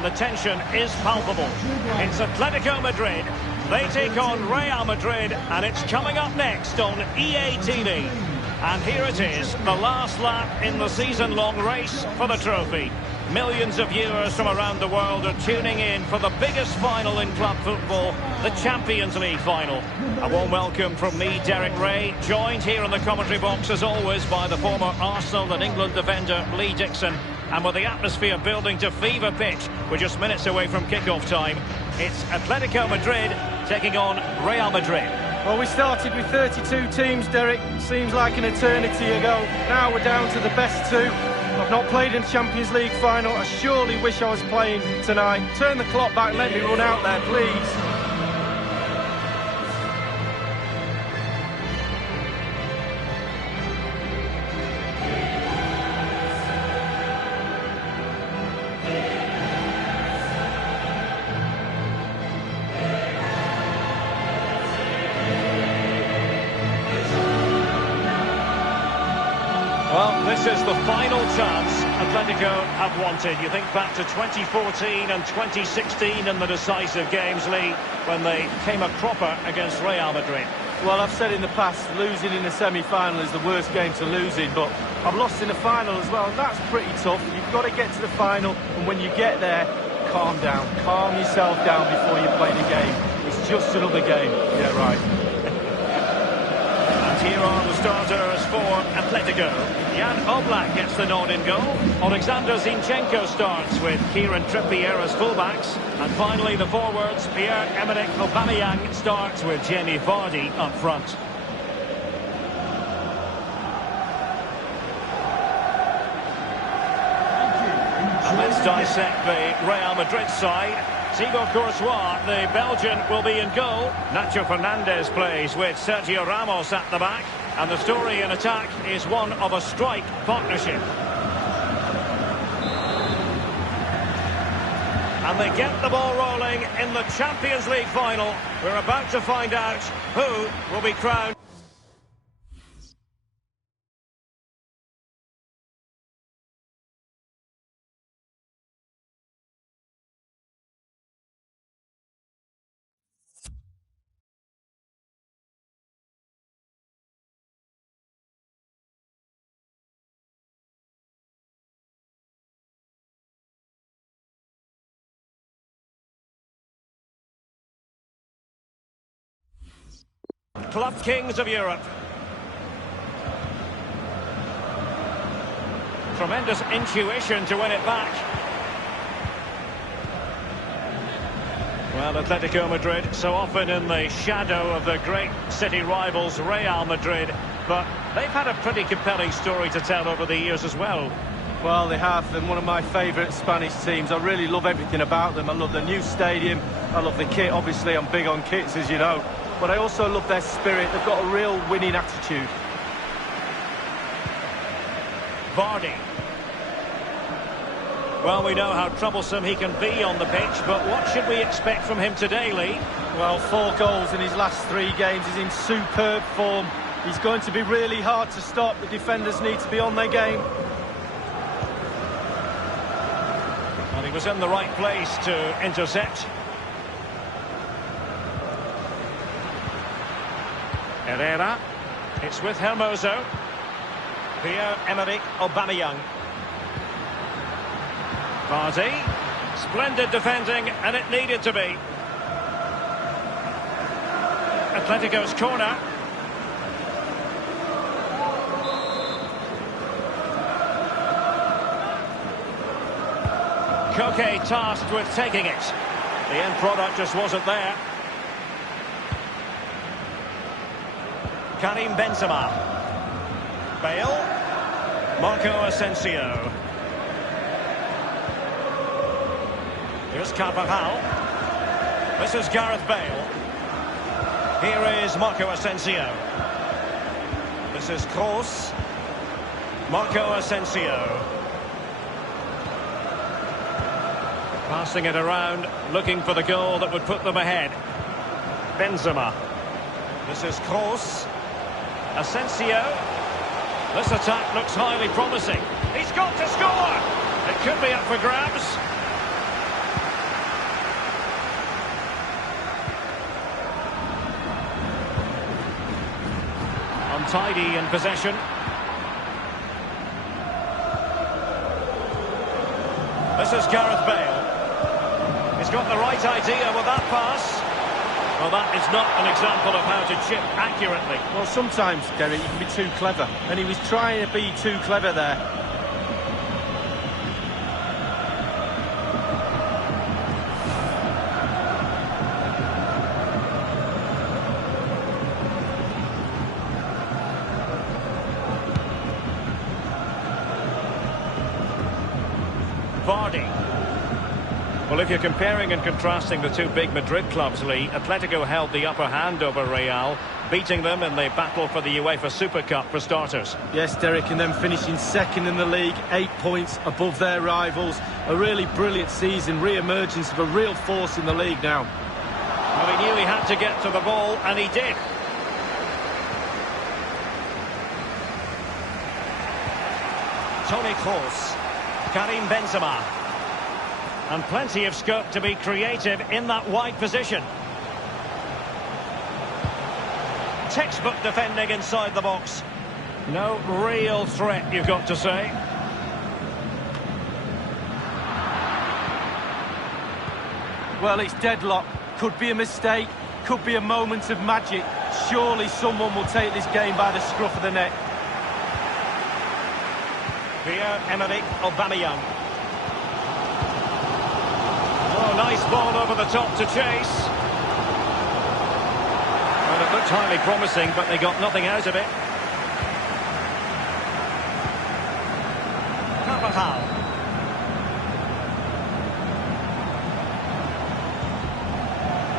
and the tension is palpable. It's Atletico Madrid. They take on Real Madrid, and it's coming up next on EA TV. And here it is, the last lap in the season-long race for the trophy. Millions of viewers from around the world are tuning in for the biggest final in club football, the Champions League final. A warm welcome from me, Derek Ray, joined here in the commentary box as always by the former Arsenal and England defender Lee Dixon. And with the atmosphere building to fever pitch, we're just minutes away from kick-off time. It's Atletico Madrid taking on Real Madrid. Well, we started with 32 teams, Derek. Seems like an eternity ago. Now we're down to the best two. I've not played in the Champions League final. I surely wish I was playing tonight. Turn the clock back, let me run out there, please. Well, this is the final chance Atletico have wanted. You think back to 2014 and 2016 in the decisive games, Lee, when they came a cropper against Real Madrid. Well, I've said in the past, losing in the semi-final is the worst game to lose in, but I've lost in the final as well, and that's pretty tough. You've got to get to the final, and when you get there, calm down. Calm yourself down before you play the game. It's just another game. Yeah, right. Here are the starters for Atletico. Jan Oblak gets the nod in goal. Alexander Zinchenko starts with Kieran Trippier as fullbacks. And finally the forwards, Pierre-Emerick Aubameyang starts with Jamie Vardy up front. And let's dissect the Real Madrid side. Thibaut Courtois, the Belgian, will be in goal. Nacho Fernandez plays with Sergio Ramos at the back. And the story in attack is one of a strike partnership. And they get the ball rolling in the Champions League final. We're about to find out who will be crowned. Club kings of Europe. Tremendous intuition to win it back. Well, Atletico Madrid so often in the shadow of the great city rivals Real Madrid, but they've had a pretty compelling story to tell over the years as well. Well, they have, and one of my favourite Spanish teams. I really love everything about them. I love the new stadium, I love the kit. Obviously, I'm big on kits, as you know. But I also love their spirit. They've got a real winning attitude. Vardy. Well, we know how troublesome he can be on the pitch, but what should we expect from him today, Lee? Well, 4 goals in his last 3 games. He's in superb form. He's going to be really hard to stop. The defenders need to be on their game. And he was in the right place to intercept. Herrera, it's with Hermoso. Pierre-Emerick Aubameyang. Vardy, splendid defending, and it needed to be. Atletico's corner. Koke tasked with taking it. The end product just wasn't there. Karim Benzema. Bale. Marco Asensio. Here's Carvajal. This is Gareth Bale. Here is Marco Asensio. This is Kroos. Marco Asensio. Passing it around, looking for the goal that would put them ahead. Benzema. This is Kroos. Asensio. This attack looks highly promising. He's got to score! It could be up for grabs. tidy in possession. This is Gareth Bale. He's got the right idea with that pass. Well, that is not an example of how to chip accurately. Well, sometimes, Derek, you can be too clever. And he was trying to be too clever there. Vardy. Well, if you're comparing and contrasting the two big Madrid clubs, Lee, Atletico held the upper hand over Real, beating them in the battle for the UEFA Super Cup for starters. Yes, Derek, and then finishing second in the league, 8 points above their rivals. A really brilliant season, re-emergence of a real force in the league now. Well, he knew he had to get to the ball, and he did. Toni Kroos, Karim Benzema. And plenty of scope to be creative in that wide position. Textbook defending inside the box. No real threat, you've got to say. Well, it's deadlock. Could be a mistake, could be a moment of magic. Surely someone will take this game by the scruff of the neck. Pierre-Emerick Aubameyang. Oh, nice ball over the top to chase. Well, it looked highly promising, but they got nothing out of it. Carvajal.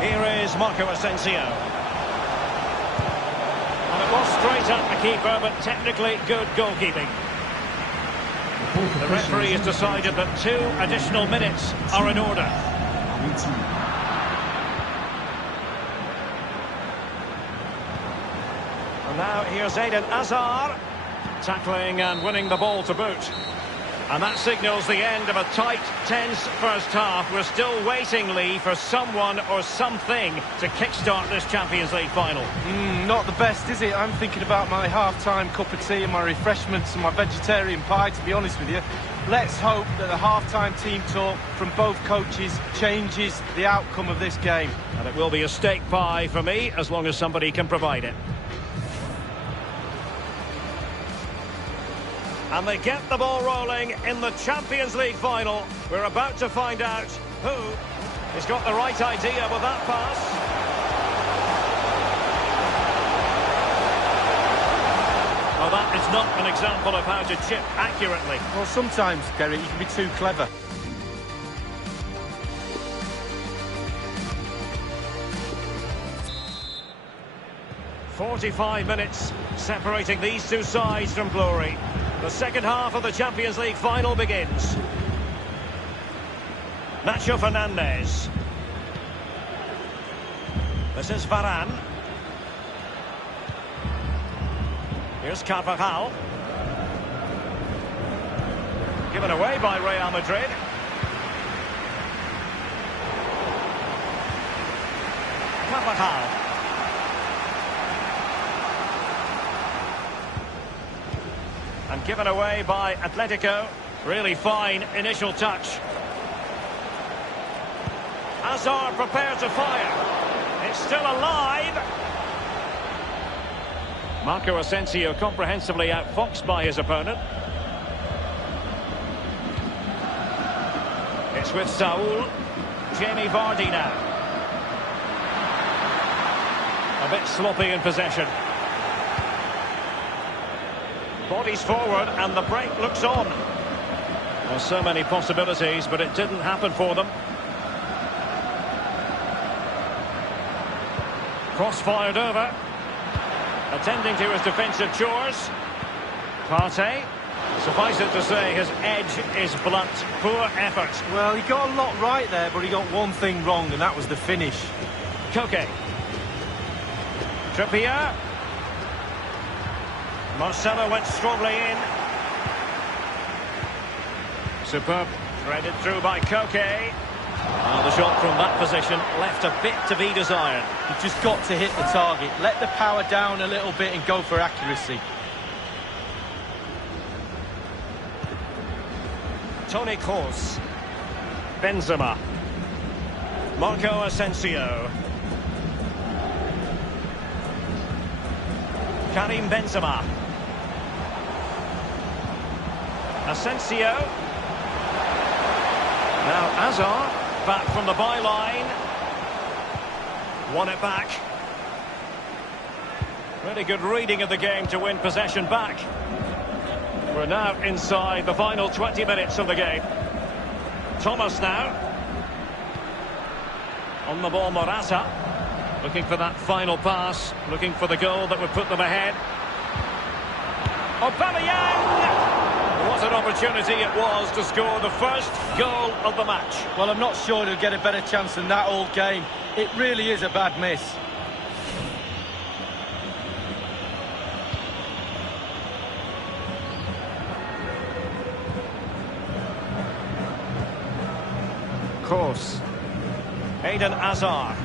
Here is Marco Asensio. And it was straight at the keeper, but technically good goalkeeping. The referee has decided that 2 additional minutes are in order. And now here's Eden Hazard, tackling and winning the ball to boot. And that signals the end of a tight, tense first half. We're still waiting, Lee, for someone or something to kickstart this Champions League final. Not the best, is it? I'm thinking about my half-time cup of tea and my refreshments and my vegetarian pie, to be honest with you. Let's hope that the half-time team talk from both coaches changes the outcome of this game. And it will be a steak pie for me, as long as somebody can provide it. And they get the ball rolling in the Champions League final. We're about to find out who has got the right idea with that pass. Well, that is not an example of how to chip accurately. Well, sometimes, Derek, you can be too clever. "45 minutes separating these two sides from glory. The second half of the Champions League final begins. Nacho Fernandez. This is Varane. Here's Carvajal. Given away by Real Madrid. Carvajal. And given away by Atletico. Really fine initial touch. Hazard prepared to fire. It's still alive. Marco Asensio comprehensively outfoxed by his opponent. It's with Saul. Jamie Vardy now. A bit sloppy in possession. Bodies forward and the break looks on. Well, so many possibilities, but it didn't happen for them. Cross fired over. Attending to his defensive chores. Partey. Suffice it to say, his edge is blunt. Poor effort. Well, he got a lot right there, but he got one thing wrong, and that was the finish. Koke. Trippier. Marcelo went strongly in. Superb. Threaded through by Koke. The shot from that position left a bit to be desired. You've just got to hit the target. Let the power down a little bit and go for accuracy. Toni Kroos. Benzema. Marco Asensio. Karim Benzema. Asensio. Now Hazard. Back from the byline. Won it back. Really good reading of the game to win possession back. We're now inside the final 20 minutes of the game. Thomas now. On the ball, Morata. Looking for that final pass. Looking for the goal that would put them ahead. Aubameyang! What an opportunity it was to score the first goal of the match. Well, I'm not sure he'll get a better chance than that all game. It really is a bad miss. Kroos. Eden Hazard.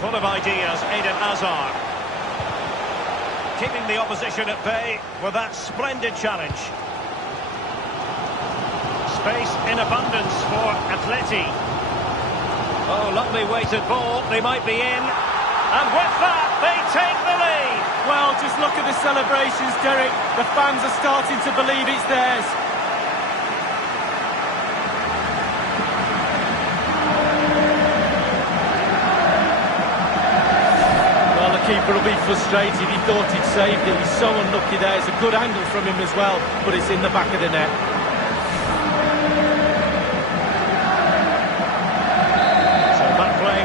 Full of ideas, Eden Hazard. Keeping the opposition at bay with that splendid challenge. Space in abundance for Atleti. Oh, lovely weighted ball. They might be in. And with that, they take the lead. Well, just look at the celebrations, Derek. The fans are starting to believe it's theirs. Well, the keeper will be frustrated. He thought he'd saved it. He's so unlucky there. It's a good angle from him as well, but it's in the back of the net.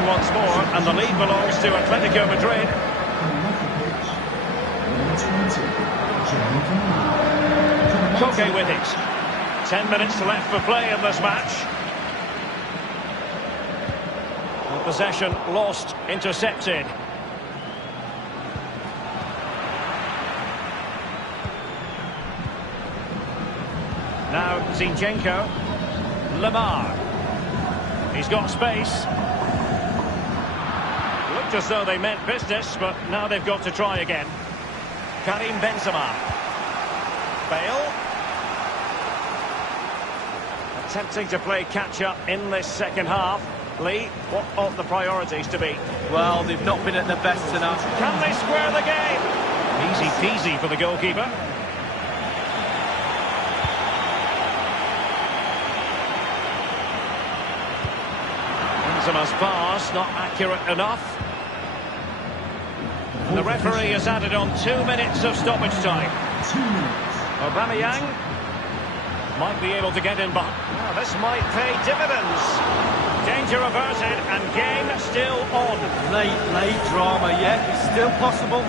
Once more, and the lead belongs to Atletico Madrid. Koke with it. 10 minutes left for play in this match. The possession lost, intercepted. Now Zinchenko. Lamar. He's got space. Looked as though they meant business, but now they've got to try again. Karim Benzema. Bale. Attempting to play catch-up in this second half. Lee, what ought the priorities to be? Well, they've not been at their best tonight. Can they square the game? Easy peasy for the goalkeeper. Benzema's pass, not accurate enough. And the referee has added on 2 minutes of stoppage time. Aubameyang might be able to get in behind. Now, this might pay dividends. Danger averted and game still on. Late drama, yeah, it's still possible.